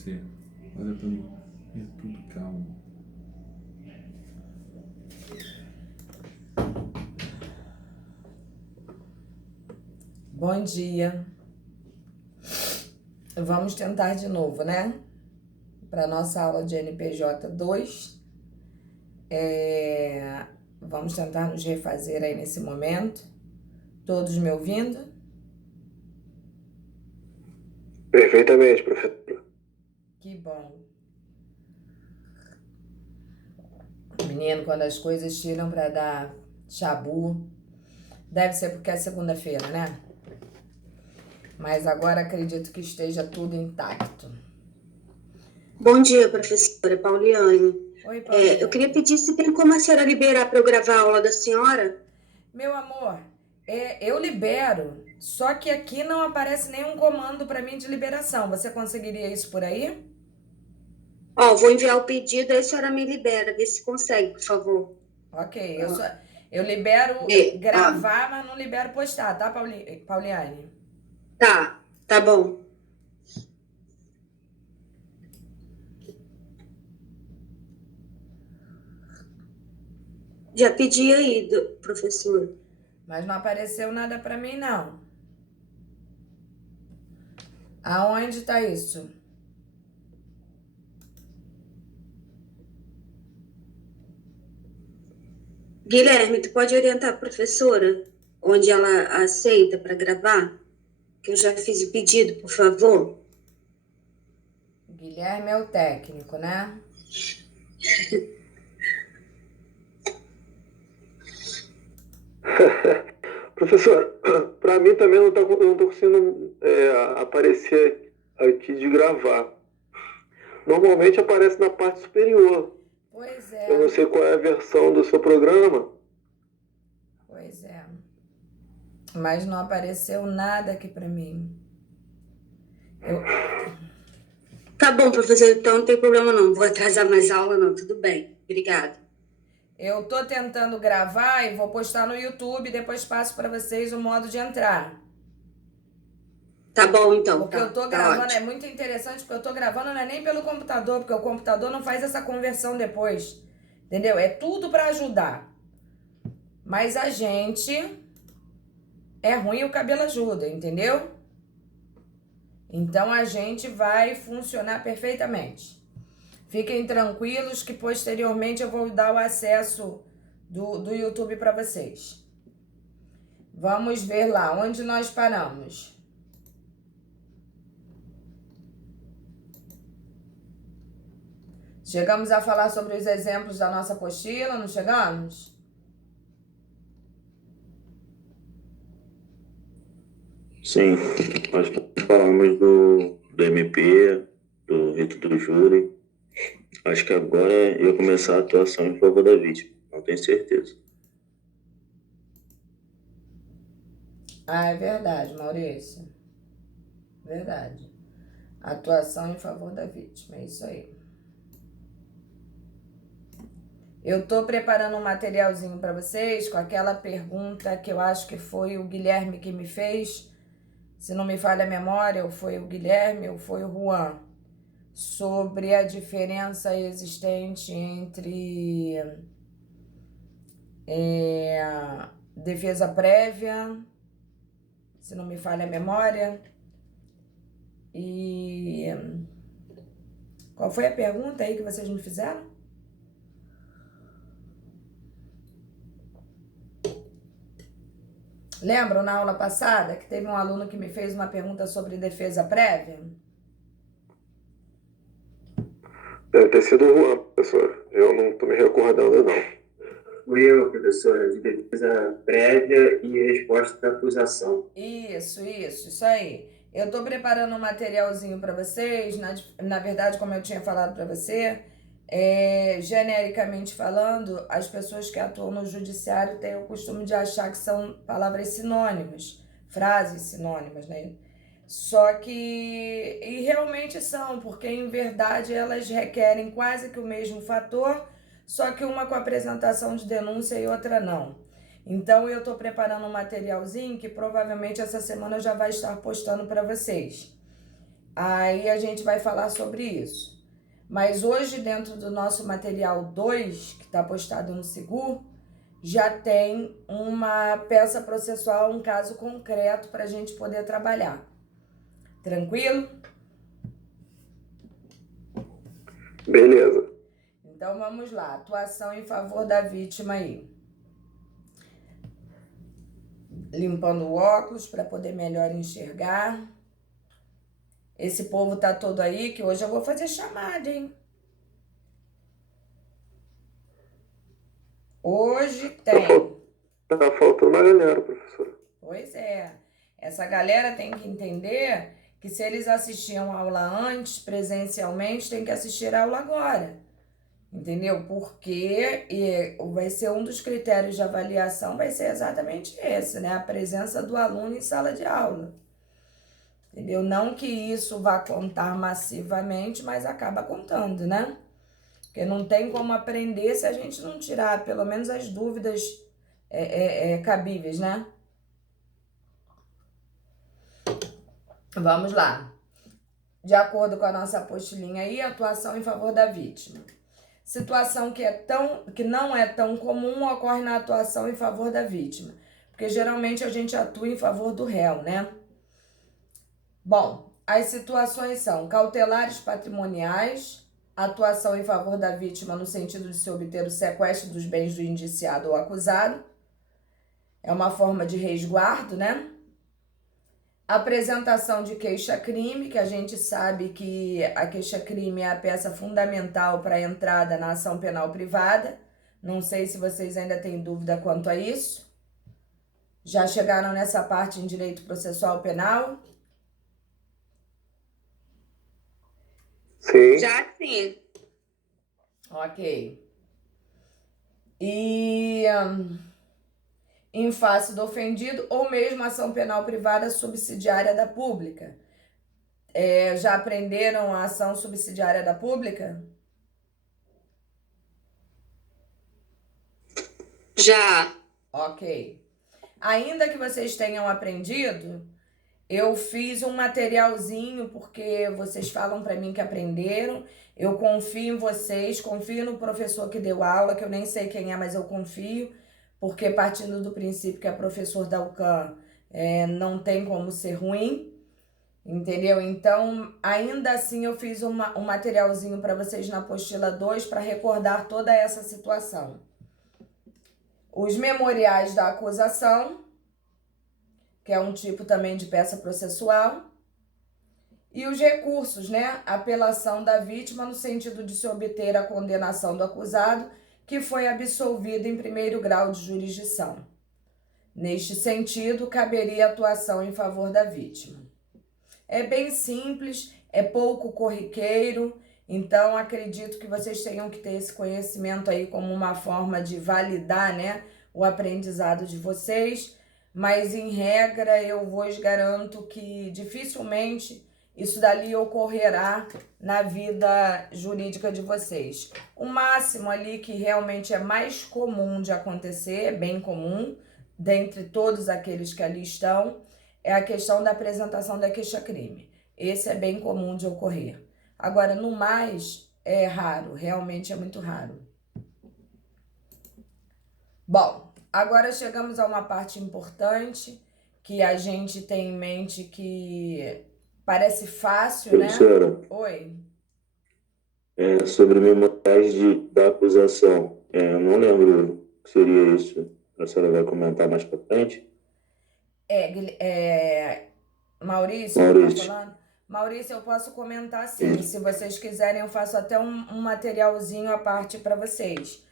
você. Olha pra mim. É tudo calmo. Bom dia. Vamos tentar de novo, né? Para nossa aula de NPJ 2. Vamos tentar nos refazer aí nesse momento. Todos me ouvindo? Perfeitamente, professor. Que bom. Menino, quando as coisas tiram para dar chabu, deve ser porque é segunda-feira, né? Mas agora acredito que esteja tudo intacto. Bom dia, professora Pauliane. Oi, Pauliane. Eu queria pedir se tem como a senhora liberar para eu gravar a aula da senhora? Meu amor, eu libero, só que aqui não aparece nenhum comando para mim de liberação. Você conseguiria isso por aí? Vou enviar o pedido, aí a senhora me libera, vê se consegue, por favor. Ok, eu libero gravar, mas não libero postar, tá, Pauliane? Tá bom. Já pedi aí, professor. Mas não apareceu nada para mim, não. Aonde tá isso? Guilherme, tu pode orientar a professora onde ela aceita para gravar? Que eu já fiz o pedido, por favor. Guilherme é o técnico, né? Professor, para mim também não tô conseguindo aparecer aqui de gravar. Normalmente aparece na parte superior. Pois Eu não é, sei qual é a versão do seu programa. pois é. Mas não apareceu nada aqui para mim. Tá bom, professor, então não tem problema não. Vou atrasar mais aula, não. Tudo bem. Obrigada. Eu tô tentando gravar e vou postar no YouTube, depois passo para vocês o modo de entrar. Tá bom, então. Porque eu tô Tá gravando, é ótimo. muito interessante, porque eu tô gravando não é nem pelo computador, porque o computador não faz essa conversão depois. Entendeu? É tudo para ajudar. Mas a gente é ruim, o cabelo ajuda, entendeu? Então a gente vai funcionar perfeitamente. Fiquem tranquilos que posteriormente eu vou dar o acesso do YouTube para vocês. Vamos ver lá onde nós paramos. Chegamos a falar sobre os exemplos da nossa apostila, não chegamos? Sim, acho que falamos do MP, do rito do júri. Acho que agora ia começar a atuação em favor da vítima, não tenho certeza. Ah, é verdade, Maurício. Verdade. Atuação em favor da vítima, é isso aí. Eu tô preparando um materialzinho para vocês com aquela pergunta que eu acho que foi o Guilherme que me fez. Se não me falha a memória, ou foi o Guilherme ou foi o Juan. Sobre a diferença existente entre defesa prévia, se não me falha a memória, e qual foi a pergunta aí que vocês me fizeram? Lembram na aula passada que teve um aluno que me fez uma pergunta sobre defesa prévia? Deve ter sido o Juan, professor. Eu não estou me recordando, não. Fui eu, professora, de defesa prévia e resposta da acusação. Isso aí. Eu tô preparando um materialzinho para vocês, na verdade, como eu tinha falado para você, genericamente falando, as pessoas que atuam no judiciário têm o costume de achar que são palavras sinônimas, frases sinônimas, né? Só que, e realmente são, porque em verdade elas requerem quase que o mesmo fator, só que uma com apresentação de denúncia e outra não. Então eu estou preparando um materialzinho que provavelmente essa semana já vai estar postando para vocês. aí a gente vai falar sobre isso. Mas hoje, dentro do nosso material 2, que está postado no Sigur, já tem uma peça processual, um caso concreto para a gente poder trabalhar. Tranquilo? Beleza. Então vamos lá, atuação em favor da vítima aí. Limpando o óculos para poder melhor enxergar. Esse povo tá todo aí, que hoje eu vou fazer chamada, hein? Hoje tem. Tá faltando uma galera, professora. Pois é. Essa galera tem que entender que se eles assistiam aula antes, presencialmente, tem que assistir a aula agora. Entendeu? Porque vai ser um dos critérios de avaliação, vai ser exatamente esse, né? A presença do aluno em sala de aula. Entendeu? Não que isso vá contar massivamente, mas acaba contando, né? Porque não tem como aprender se a gente não tirar pelo menos as dúvidas cabíveis, né? Vamos lá. De acordo com a nossa apostilinha aí, atuação em favor da vítima. Situação que não é tão comum ocorre na atuação em favor da vítima. Porque geralmente a gente atua em favor do réu, né? Bom, as situações são cautelares patrimoniais, atuação em favor da vítima no sentido de se obter o sequestro dos bens do indiciado ou acusado. É uma forma de resguardo, né? Apresentação de queixa-crime, que a gente sabe que a queixa-crime é a peça fundamental para a entrada na ação penal privada. Não sei se vocês ainda têm dúvida quanto a isso. Já chegaram nessa parte em direito processual penal? Sim. Já sim. Ok. E em face do ofendido ou mesmo ação penal privada subsidiária da pública. Já aprenderam a ação subsidiária da pública? Já. Ok. Ainda que vocês tenham aprendido, eu fiz um materialzinho porque vocês falam para mim que aprenderam. Eu confio em vocês, confio no professor que deu aula, que eu nem sei quem é, mas eu confio, porque partindo do princípio que é professor da UCAM, não tem como ser ruim, entendeu? Então, ainda assim, eu fiz um materialzinho para vocês na apostila 2 para recordar toda essa situação. Os memoriais da acusação, que é um tipo também de peça processual, e os recursos, né? Apelação da vítima no sentido de se obter a condenação do acusado, que foi absolvido em primeiro grau de jurisdição. Neste sentido, caberia atuação em favor da vítima. É bem simples, é pouco corriqueiro, então acredito que vocês tenham que ter esse conhecimento aí como uma forma de validar, né, o aprendizado de vocês, mas em regra eu vos garanto que dificilmente isso dali ocorrerá na vida jurídica de vocês. O máximo ali que realmente é mais comum de acontecer, é bem comum, dentre todos aqueles que ali estão, é a questão da apresentação da queixa-crime. Esse é bem comum de ocorrer. Agora, no mais, é raro, realmente é muito raro. Bom, agora chegamos a uma parte importante que a gente tem em mente que parece fácil, né? Professora, Oi. sobre memoriais da acusação, eu não lembro o que seria isso. A senhora vai comentar mais para frente? Maurício, Maurício. tá falando? Maurício, eu posso comentar sim. Se vocês quiserem, eu faço até um materialzinho à parte para vocês.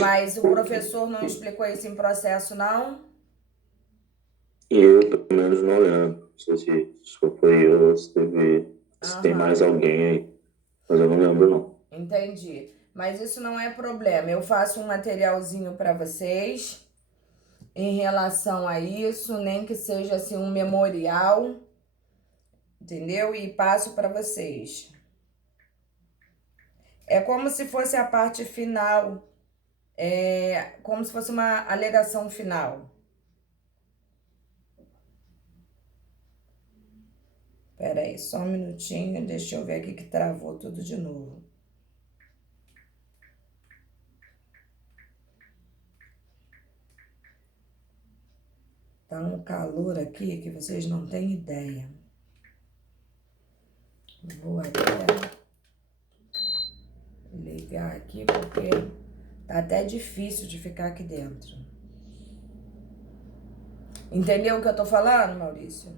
Mas o professor não explicou isso em processo, não? E eu, pelo menos, não lembro. Não sei se só foi eu ou se tem mais alguém aí. Mas eu não lembro, não. Entendi. Mas isso não é problema. Eu faço um materialzinho para vocês em relação a isso, nem que seja assim um memorial, entendeu? E passo para vocês. É como se fosse a parte final, como se fosse uma alegação final. Pera aí, só um minutinho, deixa eu ver aqui que travou tudo de novo. Tá um calor aqui que vocês não têm ideia. Vou até ligar aqui porque tá até difícil de ficar aqui dentro. Entendeu o que eu tô falando, Maurício?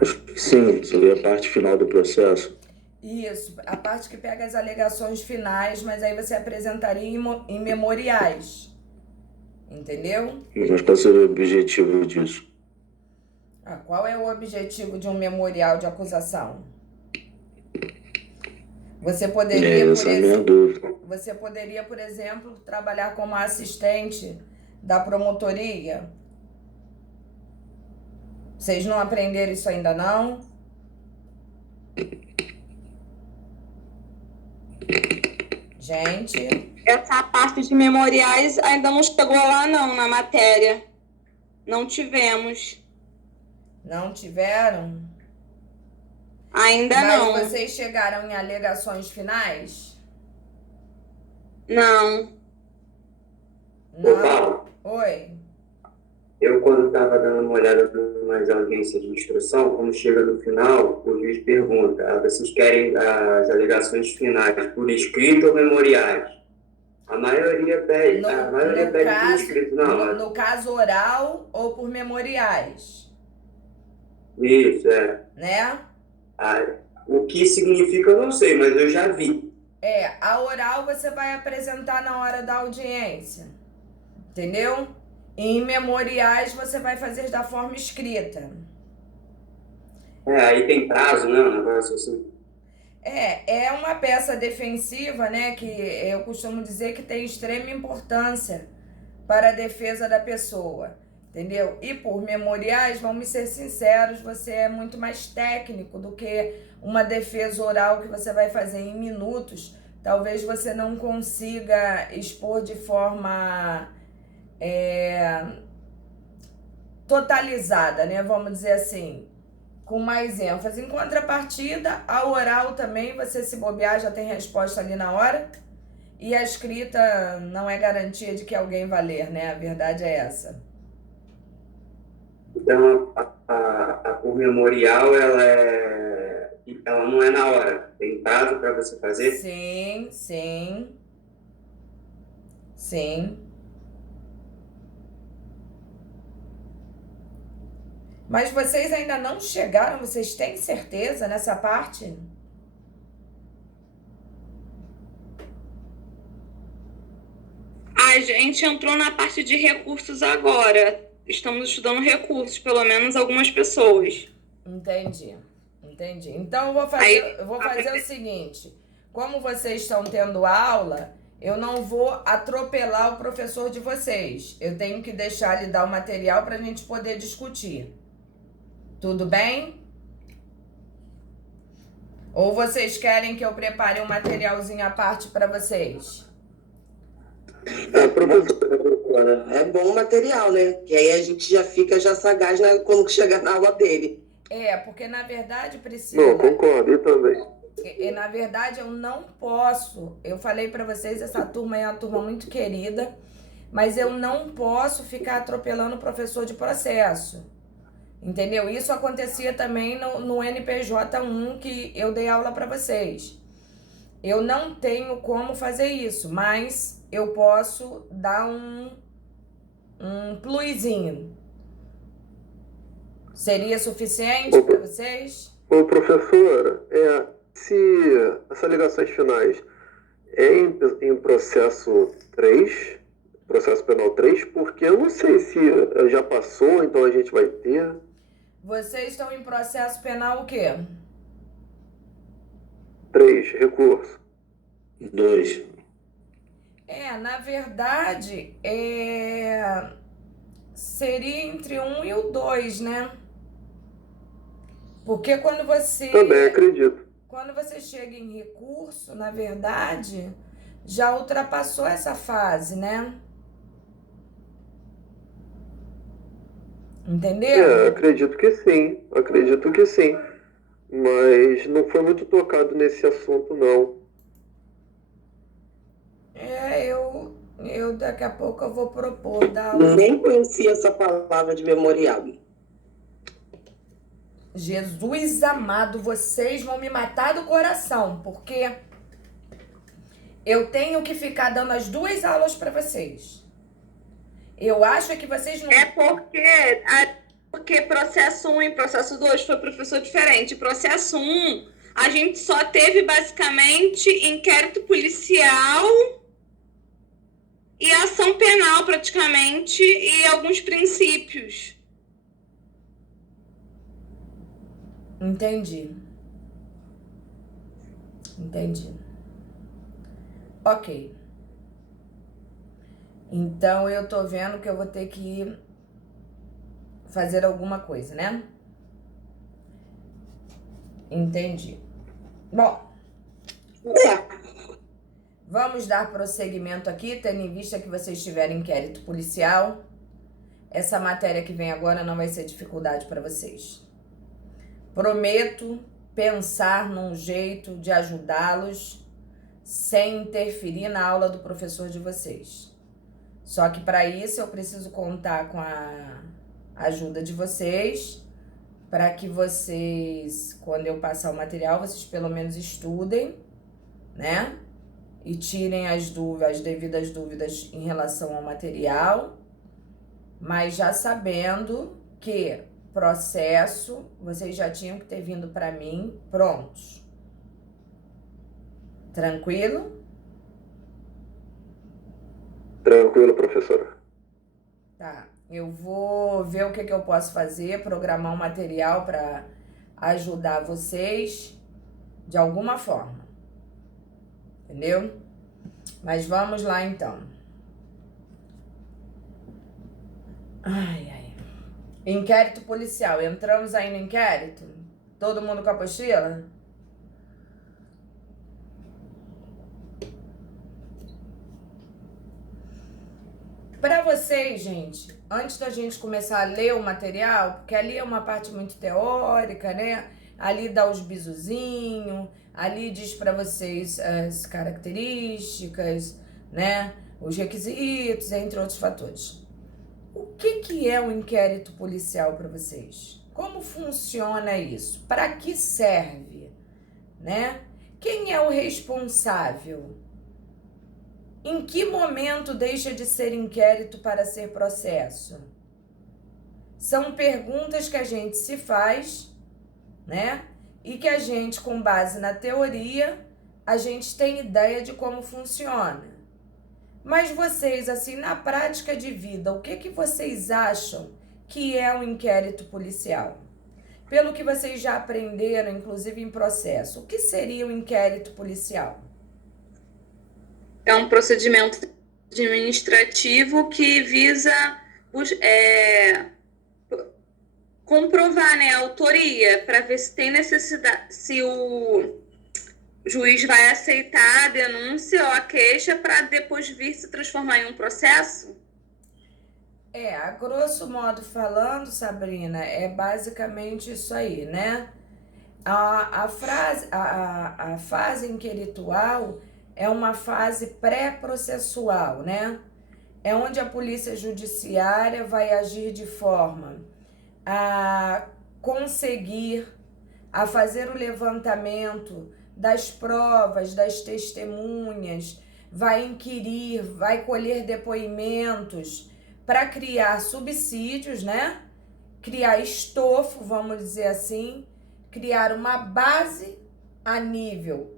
Acho que sim, seria a parte final do processo. Isso, a parte que pega as alegações finais, mas aí você apresentaria em memoriais. Entendeu? Mas qual seria o objetivo disso? Qual é o objetivo de um memorial de acusação? Você poderia, Essa é a minha dúvida. você poderia, por exemplo, trabalhar como assistente da promotoria? Vocês não aprenderam isso ainda não? Gente, Essa parte de memoriais ainda não chegou lá, não, na matéria. Não tivemos. não tiveram? Ainda Mas não. vocês chegaram em alegações finais? Não. Ô, Não? Paulo, Oi? eu quando estava dando uma olhada nas audiências de instrução, quando chega no final, o juiz pergunta: vocês querem as alegações finais por escrito ou memoriais? A maioria pede, por escrito, não. No caso oral ou por memoriais, Isso, é. né? O que significa eu não sei, mas eu já vi. A oral você vai apresentar na hora da audiência, entendeu? E em memoriais você vai fazer da forma escrita. Aí tem prazo, né? Um negócio assim. É uma peça defensiva, né? Que eu costumo dizer que tem extrema importância para a defesa da pessoa, entendeu? E por memoriais, vamos ser sinceros, você é muito mais técnico do que uma defesa oral que você vai fazer em minutos. Talvez você não consiga expor de forma totalizada, né? Vamos dizer assim, com mais ênfase. Em contrapartida, a oral também, você se bobear, já tem resposta ali na hora. E a escrita não é garantia de que alguém vai ler, né? A verdade é essa. Então, a por memorial, ela não é na hora. Tem prazo para você fazer? Sim, sim. Sim. Mas vocês ainda não chegaram, vocês têm certeza nessa parte? A gente entrou na parte de recursos agora. Estamos estudando recursos, pelo menos algumas pessoas. Entendi. Então eu vou fazer o seguinte: como vocês estão tendo aula, eu não vou atropelar o professor de vocês. Eu tenho que deixar ele dar o material para a gente poder discutir. Tudo bem? Ou vocês querem que eu prepare um materialzinho à parte para vocês? Professora, é bom o material, né? Que aí a gente já fica sagaz quando chegar na aula dele. Porque na verdade, Priscila... Não, concordo, eu também. Na verdade, eu não posso... Eu falei para vocês, essa turma é uma turma muito querida, mas eu não posso ficar atropelando o professor de processo. Entendeu? Isso acontecia também no NPJ1 que eu dei aula para vocês. Eu não tenho como fazer isso, mas eu posso dar um plusinho. Seria suficiente para vocês? Ô, professora, se essas alegações finais em processo 3, processo penal 3, porque eu não sei se já passou, então a gente vai ter... Vocês estão em processo penal o quê? 3, recurso. 2. Na verdade, seria entre 1 e o 2, né? Porque quando você... Também acredito. Quando você chega em recurso, na verdade, já ultrapassou essa fase, né? Entendeu? Acredito que sim, acredito que sim. Mas não foi muito tocado nesse assunto, não. Eu daqui a pouco eu vou propor dar aula. Nem conhecia essa palavra de memorial. Jesus amado, vocês vão me matar do coração, porque eu tenho que ficar dando as 2 aulas para vocês. Eu acho que vocês não... É porque processo 1 e processo 2 foi professor diferente. Processo 1, a gente só teve basicamente inquérito policial e ação penal praticamente e alguns princípios. Entendi. Ok. Então eu tô vendo que eu vou ter que fazer alguma coisa, né? Entendi. Bom, vamos dar prosseguimento aqui, tendo em vista que vocês tiveram inquérito policial. Essa matéria que vem agora não vai ser dificuldade para vocês. Prometo pensar num jeito de ajudá-los sem interferir na aula do professor de vocês. Só que para isso eu preciso contar com a ajuda de vocês, para que vocês, quando eu passar o material, vocês pelo menos estudem, né? E tirem as devidas dúvidas em relação ao material, mas já sabendo que processo, vocês já tinham que ter vindo para mim prontos. Tranquilo? Tranquilo, professora. Tá. Eu vou ver o que eu posso fazer, programar um material para ajudar vocês de alguma forma. Entendeu? Mas vamos lá então. Ai. Inquérito policial. Entramos aí no inquérito? Todo mundo com a apostila? Para vocês, gente, antes da gente começar a ler o material, porque ali é uma parte muito teórica, né? Ali dá os bizuzinhos, ali diz para vocês as características, né? Os requisitos, entre outros fatores. O que é um inquérito policial para vocês? Como funciona isso? Para que serve, né? Quem é o responsável? Em que momento deixa de ser inquérito para ser processo? São perguntas que a gente se faz, né? E que a gente, com base na teoria, a gente tem ideia de como funciona. Mas vocês, assim, na prática de vida, o que vocês acham que é um inquérito policial? Pelo que vocês já aprenderam, inclusive em processo, o que seria um inquérito policial? É um procedimento administrativo que visa comprovar, né, a autoria, para ver se tem necessidade, se o juiz vai aceitar a denúncia ou a queixa para depois vir se transformar em um processo? A grosso modo falando, Sabrina, é basicamente isso aí, né? A fase inquéritual é uma fase pré-processual, né? É onde a polícia judiciária vai agir de forma a conseguir, a fazer o levantamento das provas, das testemunhas, vai inquirir, vai colher depoimentos para criar subsídios, né? Criar estofo, vamos dizer assim, criar uma base a nível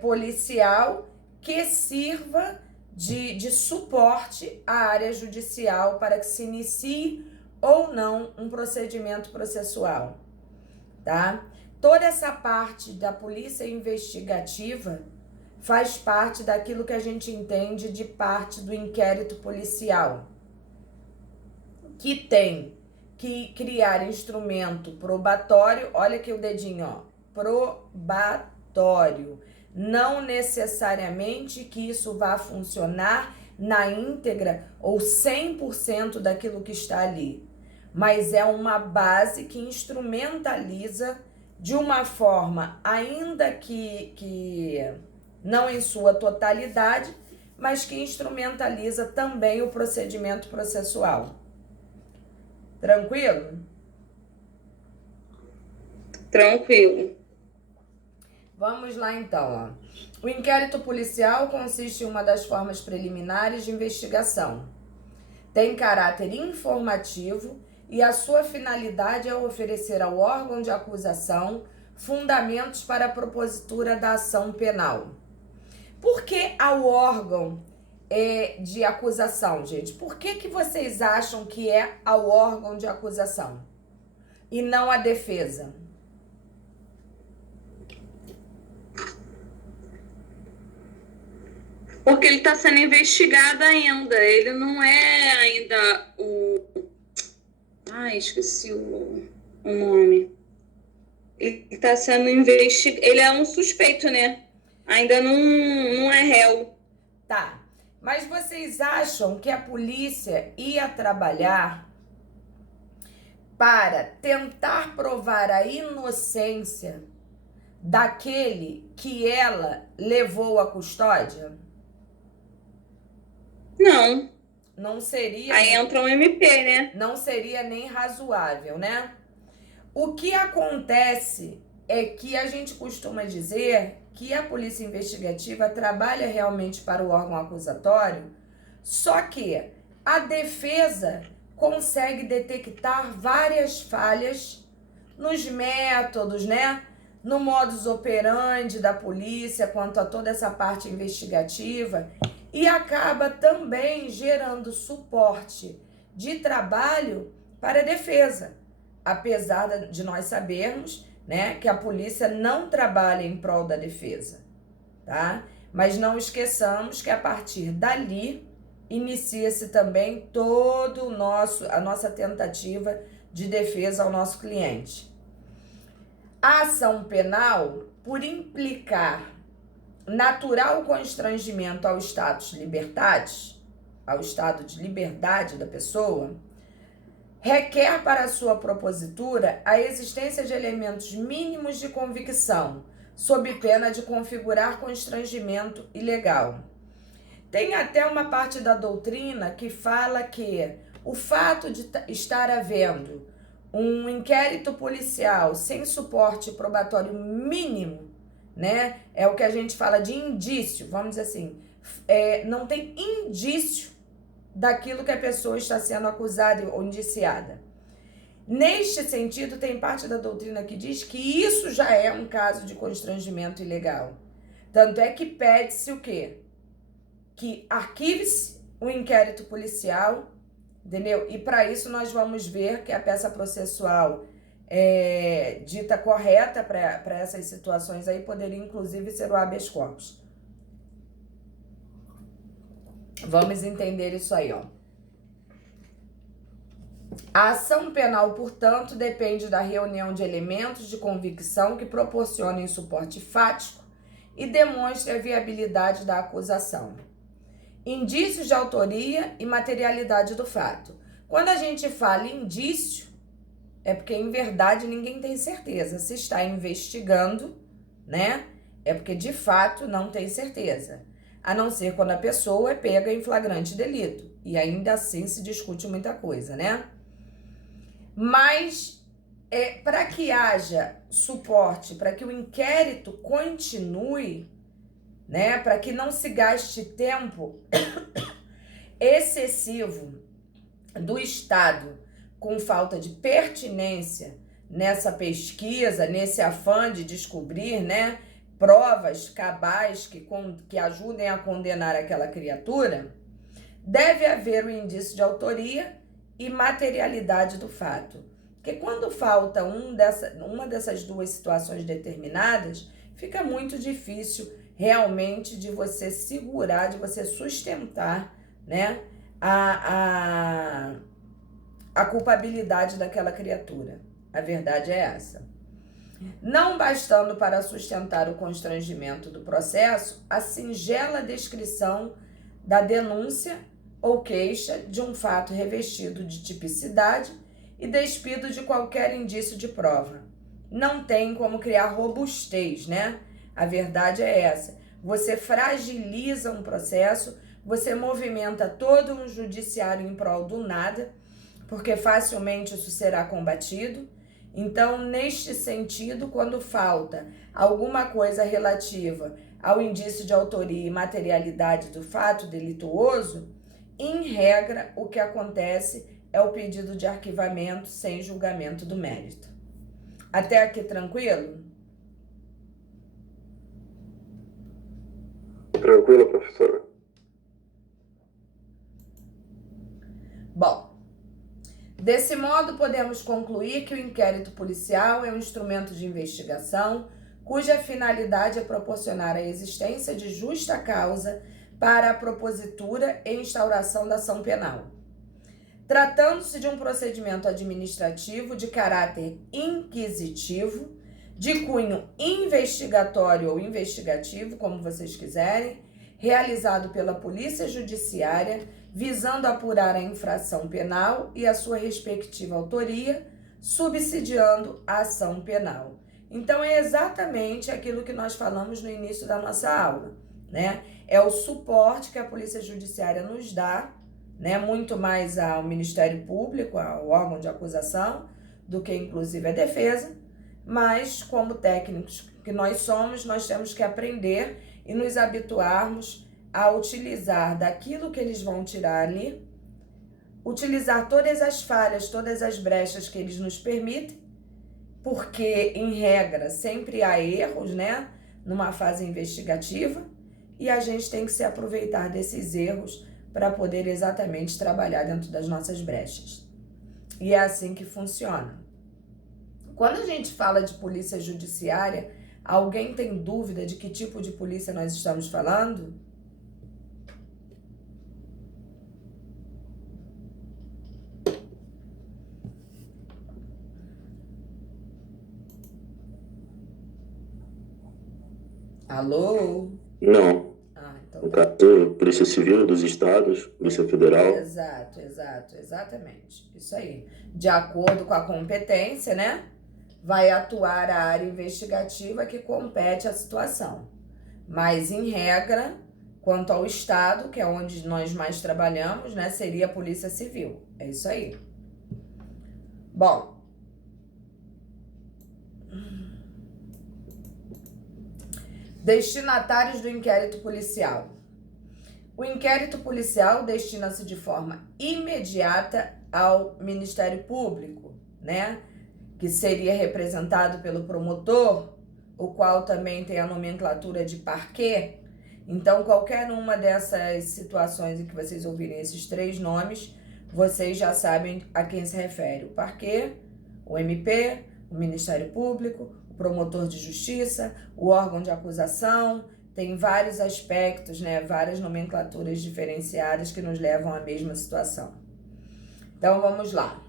policial que sirva de suporte à área judicial para que se inicie ou não um procedimento processual, tá? Toda essa parte da polícia investigativa faz parte daquilo que a gente entende de parte do inquérito policial, que tem que criar instrumento probatório, olha aqui o dedinho, ó, probatório. Não necessariamente que isso vá funcionar na íntegra ou 100% daquilo que está ali, mas é uma base que instrumentaliza de uma forma, ainda que não em sua totalidade, mas que instrumentaliza também o procedimento processual. Tranquilo? Tranquilo. Vamos lá então. Ó. O inquérito policial consiste em uma das formas preliminares de investigação. Tem caráter informativo e a sua finalidade é oferecer ao órgão de acusação fundamentos para a propositura da ação penal. Por que ao órgão de acusação, gente? Por que vocês acham que é ao órgão de acusação e não à defesa? Porque ele está sendo investigado ainda. Ele não é ainda o... Ai, esqueci o nome. Ele está sendo investigado. Ele é um suspeito, né? Ainda não é réu. Tá. Mas vocês acham que a polícia ia trabalhar para tentar provar a inocência daquele que ela levou à custódia? Não. Não seria. Aí entra um MP, né? Não seria nem razoável, né? O que acontece é que a gente costuma dizer que a polícia investigativa trabalha realmente para o órgão acusatório, só que a defesa consegue detectar várias falhas nos métodos, né? No modus operandi da polícia quanto a toda essa parte investigativa e acaba também gerando suporte de trabalho para a defesa, apesar de nós sabermos, né, que a polícia não trabalha em prol da defesa, tá? Mas não esqueçamos que a partir dali inicia-se também todo a nossa tentativa de defesa ao nosso cliente. A ação penal, por implicar natural constrangimento ao status libertatis, ao estado de liberdade da pessoa, requer para sua propositura a existência de elementos mínimos de convicção, sob pena de configurar constrangimento ilegal. Tem até uma parte da doutrina que fala que o fato de estar havendo um inquérito policial sem suporte probatório mínimo, né, é o que a gente fala de indício, vamos dizer assim, não tem indício daquilo que a pessoa está sendo acusada ou indiciada. Neste sentido, tem parte da doutrina que diz que isso já é um caso de constrangimento ilegal. Tanto é que pede-se o quê? Que arquive-se o inquérito policial, entendeu? E para isso nós vamos ver que a peça processual dita correta para essas situações aí poderia inclusive ser o habeas corpus. Vamos entender isso aí, ó. A ação penal, portanto, depende da reunião de elementos de convicção que proporcionem suporte fático e demonstrem a viabilidade da acusação. Indícios de autoria e materialidade do fato. Quando a gente fala indício, é porque em verdade ninguém tem certeza. Se está investigando, né? É porque de fato não tem certeza. A não ser quando a pessoa é pega em flagrante delito. E ainda assim se discute muita coisa, né? Mas, para que haja suporte, para que o inquérito continue, né? Para que não se gaste tempo excessivo do Estado com falta de pertinência nessa pesquisa, nesse afã de descobrir, né? Provas cabais que ajudem a condenar aquela criatura, deve haver o indício de autoria e materialidade do fato. Porque quando falta uma dessas duas situações determinadas, fica muito difícil realmente de você segurar, de você sustentar, né, a culpabilidade daquela criatura. A verdade é essa. Não bastando para sustentar o constrangimento do processo, a singela descrição da denúncia ou queixa de um fato revestido de tipicidade e despido de qualquer indício de prova. Não tem como criar robustez, né? A verdade é essa. Você fragiliza um processo, você movimenta todo um judiciário em prol do nada, porque facilmente isso será combatido. Então, neste sentido, quando falta alguma coisa relativa ao indício de autoria e materialidade do fato delituoso, em regra, o que acontece é o pedido de arquivamento sem julgamento do mérito. Até aqui tranquilo? Tranquilo, professora? Bom, desse modo podemos concluir que o inquérito policial é um instrumento de investigação cuja finalidade é proporcionar a existência de justa causa para a propositura e instauração da ação penal. Tratando-se de um procedimento administrativo de caráter inquisitivo, de cunho investigatório ou investigativo, como vocês quiserem, realizado pela Polícia Judiciária, visando apurar a infração penal e a sua respectiva autoria, subsidiando a ação penal. Então, é exatamente aquilo que nós falamos no início da nossa aula, né? É o suporte que a Polícia Judiciária nos dá, né? Muito mais ao Ministério Público, ao órgão de acusação, do que inclusive a defesa, mas como técnicos que nós somos, nós temos que aprender e nos habituarmos a utilizar daquilo que eles vão tirar ali, utilizar todas as falhas, todas as brechas que eles nos permitem, porque, em regra, sempre há erros, né, numa fase investigativa, e a gente tem que se aproveitar desses erros para poder exatamente trabalhar dentro das nossas brechas. E é assim que funciona. Quando a gente fala de polícia judiciária, alguém tem dúvida de que tipo de polícia nós estamos falando? Alô? Não. Então No tá. caso, Polícia Civil dos Estados, Polícia Federal. Exatamente. Isso aí. De acordo com a competência, né? Vai atuar a área investigativa que compete à situação. Mas, em regra, quanto ao Estado, que é onde nós mais trabalhamos, né? Seria a Polícia Civil. É isso aí. Bom. Destinatários do inquérito policial. O inquérito policial destina-se de forma imediata ao Ministério Público, né? Que seria representado pelo promotor, o qual também tem a nomenclatura de parquê. Então, qualquer uma dessas situações em que vocês ouvirem esses três nomes, vocês já sabem a quem se refere. O parquê, o MP, o Ministério Público, o promotor de justiça, o órgão de acusação. Tem vários aspectos, né? Várias nomenclaturas diferenciadas que nos levam à mesma situação. Então, vamos lá.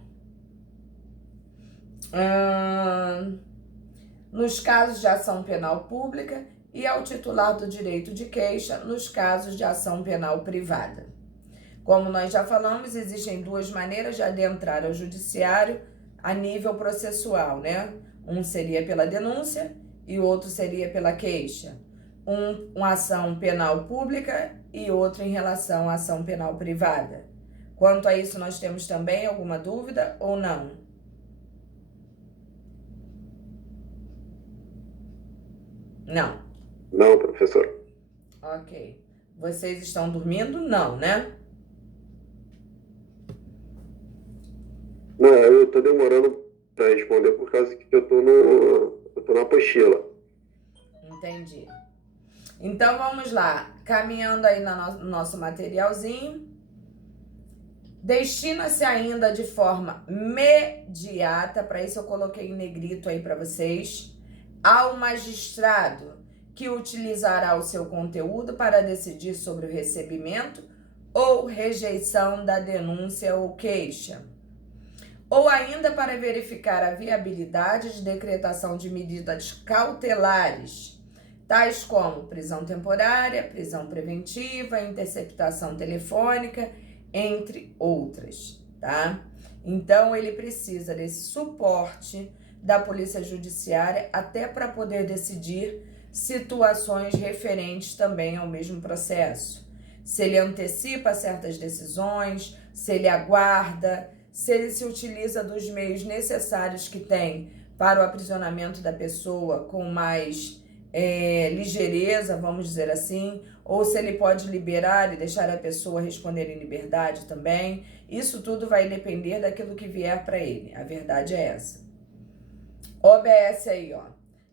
Nos casos de ação penal pública e ao titular do direito de queixa nos casos de ação penal privada. Como nós já falamos, existem duas maneiras de adentrar ao judiciário a nível processual, né? Um seria pela denúncia e outro seria pela queixa. Uma ação penal pública e outro em relação à ação penal privada. Quanto a isso, nós temos também alguma dúvida ou não? Não. Não, professor. Ok. Vocês estão dormindo? Não, né? Não, eu tô demorando para responder por causa que eu tô na apostila. Entendi. Então, vamos lá. Caminhando aí no nosso materialzinho. Destina-se ainda de forma imediata, para isso eu coloquei em negrito aí para vocês, ao magistrado que utilizará o seu conteúdo para decidir sobre o recebimento ou rejeição da denúncia ou queixa, ou ainda para verificar a viabilidade de decretação de medidas cautelares, tais como prisão temporária, prisão preventiva, interceptação telefônica, entre outras, tá? Então, ele precisa desse suporte da Polícia Judiciária até para poder decidir situações referentes também ao mesmo processo. Se ele antecipa certas decisões, se ele aguarda, se ele se utiliza dos meios necessários que tem para o aprisionamento da pessoa com mais ligeireza, vamos dizer assim, ou se ele pode liberar e deixar a pessoa responder em liberdade também. Isso tudo vai depender daquilo que vier para ele. A verdade é essa. OBS aí, ó.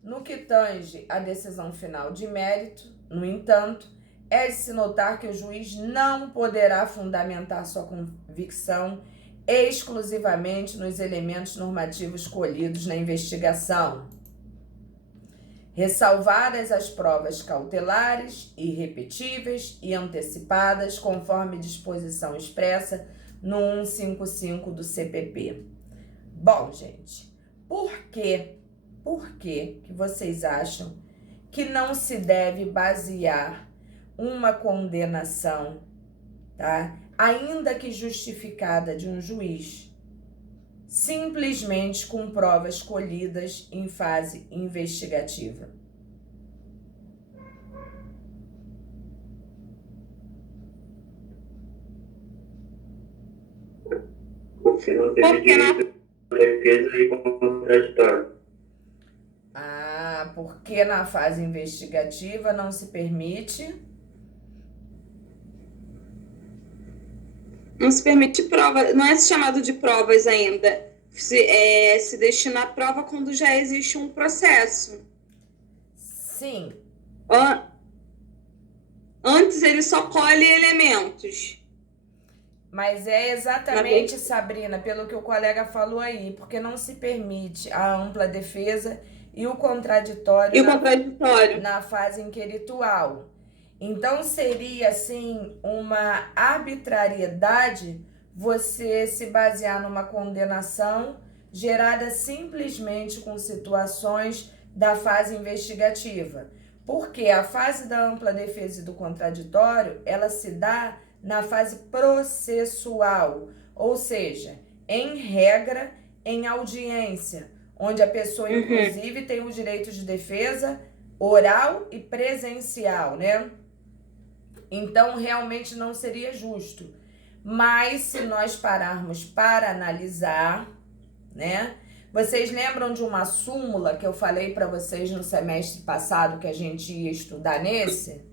No que tange a decisão final de mérito, no entanto, é de se notar que o juiz não poderá fundamentar sua convicção exclusivamente nos elementos normativos colhidos na investigação, ressalvadas as provas cautelares, irrepetíveis e antecipadas, conforme disposição expressa no 155 do CPP. Bom, gente, por que vocês acham que não se deve basear uma condenação, tá? Ainda que justificada de um juiz, simplesmente com provas colhidas em fase investigativa? Porque não teve direito de defesa e contraditório. Ah, porque na fase investigativa não se permite? Não se permite prova, não é chamado de provas ainda. Se destina a prova quando já existe um processo. Sim. Antes ele só colhe elementos. Mas é exatamente, Sabrina, pelo que o colega falou aí, porque não se permite a ampla defesa e o contraditório, na fase inquiritual. Então, seria, assim, uma arbitrariedade você se basear numa condenação gerada simplesmente com situações da fase investigativa. Porque a fase da ampla defesa e do contraditório, ela se dá na fase processual, ou seja, em regra, em audiência, onde a pessoa, inclusive, tem o direito de defesa oral e presencial, né? Então, realmente não seria justo. Mas, se nós pararmos para analisar, né? Vocês lembram de uma súmula que eu falei para vocês no semestre passado que a gente ia estudar nesse?